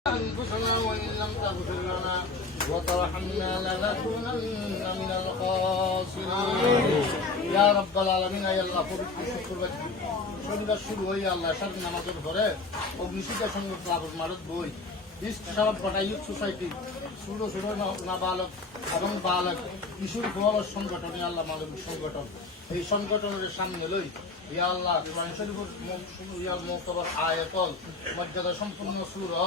أنفسنا وإن لم تغفر لنا وترحمنا لنكونن من الخاسرين يا رب العالمين يا الله পবিত্র শুক্রবার সন্ধ্যা শুরু হয়ে আল্লাহ সাত নামাজের পরে অগ্নিশিখা সংঘ ক্লাবের মারত বই সব গোটা ইউথ সোসাইটি ছোট ছোট নাবালক এবং বালক কিশোর গোয়ালক সংগঠন আল্লাহ মানবিক সংগঠন এই সংগঠনের সামনে লই ইয়া আল্লাহ কোরআন শরীফের মুক্তবার আয়াতল মর্যাদা সম্পূর্ণ সূরা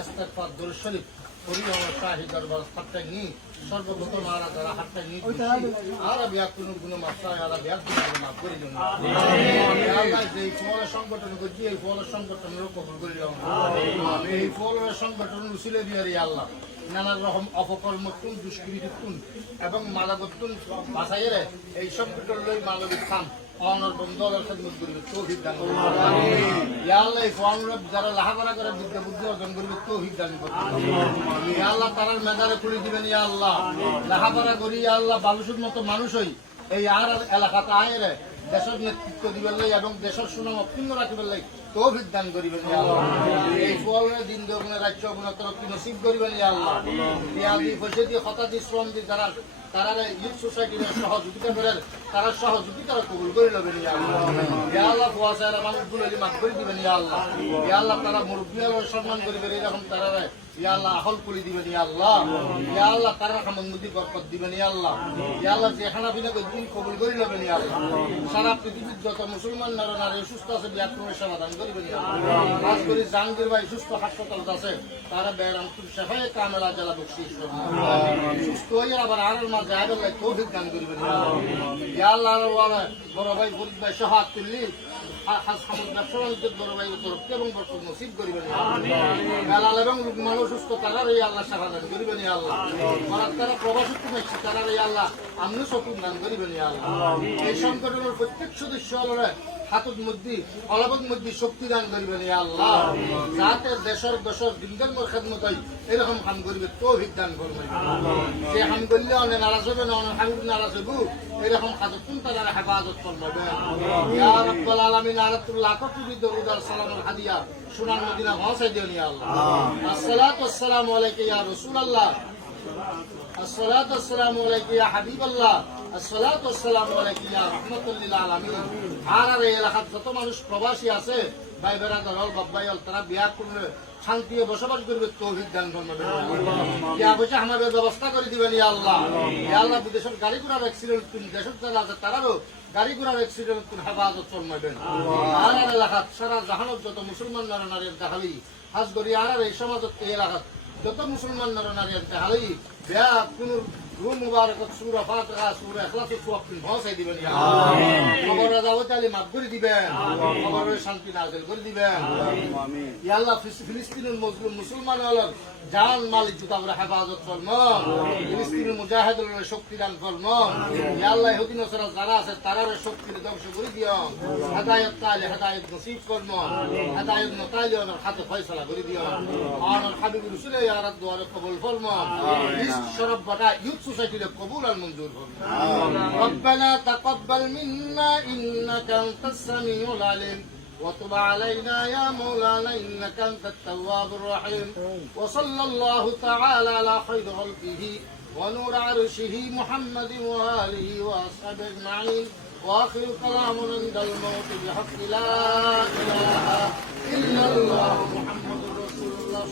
ইস্তিগফার দরুদ শরীফ পরিবার শাহী দরবার ফাটাইনি সর্বপ্রথম আর যারা হাতটাইনি আর বিয়া কোন গুণ মাফ আর বিয়া কোন মাফ করে দিন আমিন আল্লাহ এই ফল সংগঠন করছি এই ফল সংগঠনের কবুল করে দাও আমিন এই ফল সংগঠন উসিলে দিয়ে রে আল্লাহ নানা রকম অপকর্ম কোন দুষ্কৃতি কোন এবং মালাবতুন বাসাইরে এই সংগঠন লই মানবিক কাম অনর বন্ধর খেদমত করিবে তৌফিক দান করুন আমিন ইয়া আল্লাহ এই ফলর যারা লাহাবারা করে বিদ্যা বুদ্ধি অর্জন করবে তৌফিক দান করুন আমিন ইয়া আল্লাহ তারার মেদারে খুলে দিবেন ইয়া আল্লাহ লাহাবারা করি ইয়া আল্লাহ বালুসুর মতো মানুষই এই আর এলাকাতে আয়েরে দেশের নেতৃত্ব দিবেন লাই এবং দেশের সুনাম অক্ষুণ্ণ রাখিবেন লাই তৌফিক দান করিবেন ইয়া আল্লাহ এই ফলের দিন দেবনে রাজ্য আপনার তরফ নসিব করিবেন ইয়া আল্লাহ ইয়া দি পয়সা দিয়ে হতা দিয়ে শ্রম দিয়ে তারা ইউথ সোসাইটির সহযোগিতা করেন তারা সহযোগিতা কবুল করে নেবেন ইয়া আল্লাহ ইয়া আল্লাহ ফুয়াসারা মানুষগুলো মাফ করে দিবেন ইয়া আল্লাহ ইয়া আল্লাহ তারা মুরব্বিয়ার সম্মান করিবেন এরকম তারা ইয়া আল্লাহ আহল করে দিবেন ইয়া আল্লাহ তারা খামুদি বরকত দিবেন ইয়া আল্লাহ যে খানাপিনা দিন কবুল করে নেবেন ইয়া আল্লাহ সারা পৃথিবীর যত মুসলমান নারী সুস্থ আছে ব্যাকরণের সমাধান করিবেন ইয়া আল্লাহ খাস করে জাহাঙ্গীর ভাই সুস্থ হাসপাতালত আছে তারা বেরাম শেফায়ে কামেলা জেলা বকশিশ করবেন সুস্থ হয়ে আবার আর মাঝে আবার তৌফিক দান করিবেন ইয়া আল্লাহ বড় ভাই ফরিদ ভাই সহাত তুললি বড় ভাই তরফ এবং বরকত নসিব করিবেন বেলাল এবং লুকমান সুস্থ তারার এই আল্লাহ সাহায্য করিবেন ইয়া আল্লাহ তারা প্রবাসী মেসি তারার এই আল্লাহ আমনি চকুন দান করিবেন ইয়া আল্লাহ এই সংগঠনের প্রত্যেক সদস্য হলরে হাতের মধ্যে অলবের মধ্যে শক্তি দান করিবেন ইয়া আল্লাহ যাতে দেশের দিনদের খেদমত হয় এরকম কাম করিবে তৌফিক দান করবেন যে কাম করলে অনেক নারাজ হবে না অনেক হামিদ নারাজ হবো এরকম কাজ কোন তারা হেফাজত করবে ইয়া রাব্বুল আলামিন আরাতুল্লাহ কতুবি দরুদ আর সালামুল হাদিয়া সুনান মদিনা পৌঁছে দিও ইয়া আল্লাহ আসসালাতু ওয়াসসালামু আলাইকা ইয়া রাসূলুল্লাহ আসসালাতু ওয়াসসালামু আলাইকা ইয়া হাবিবাল্লাহ আসসালাতু ওয়াসসালামু আলাইকা ইয়া রাহমাতুল লিল আলামিন আর এই এলাকার যত মানুষ প্রবাসী আছে ভাই বেরাদার হল বাবাই হল তারা বিয়া করলে শান্তি বসবাস করবে তৌফিক দান করবেন ইয়া পয়সা আমাদের ব্যবস্থা করে দিবেন ইয়া আল্লাহ ইয়া আল্লাহ বিদেশের গাড়ি ঘোড়ার অ্যাক্সিডেন্ট দেশের যারা আছে তারারও গাড়ি ঘোড়ার অ্যাক্সিডেন্ট হেফাজত ফরমাইবেন আর এলাকাত সারা জাহানত যত মুসলমান নারীর দেখালি হাজ করি আর এই সমাজত এই এলাকাত যত মুসলমান নারীর দেখালি বেয়া কোন রুম মুবারকত সূরা ফাতিহা সূরা ইখলাস ওয়াক্ত পৌঁছাই দিবেন ইয়া আল্লাহ খবর দাওয়াত আলী মাফ করে দিবেন খবরের শান্তি নাযিল করে দিবেন আমিন ইয়া আল্লাহ ফিলিস্তিনের মজলুম মুসলমান হলেন জান মাল ইজ্জত আমরা হেফাজত ফরমান ফিলিস্তিনের মুজাহিদুলের শক্তি দান ফরমান ইয়া আল্লাহ ইহুদি নসরা যারা আছে তারার শক্তির ধ্বংস করে দিও হেদায়েত তালে হেদায়েত নসিব ফরমান হেদায়েত নতাইলে ওনার হাতে ফয়সালা করে দিও আর হাবিব রাসূল ইয়া রাদ দুআরে কবুল ফরমান ইস শরব বাটা ইউথ সোসাইটি কবুল আর মঞ্জুর ফরমান রব্বানা তাকাব্বাল মিন্না ইন্নাকা আনতাস সামিউল আলিম وتب علينا يا مولانا إنك أنت التواب الرحيم وصلى الله تعالى على خير خلقه ونور عرشه محمد وآله وأصحابه أجمعين وآخر كلام عند الموت بحق لا إله إلا الله محمد رسول الله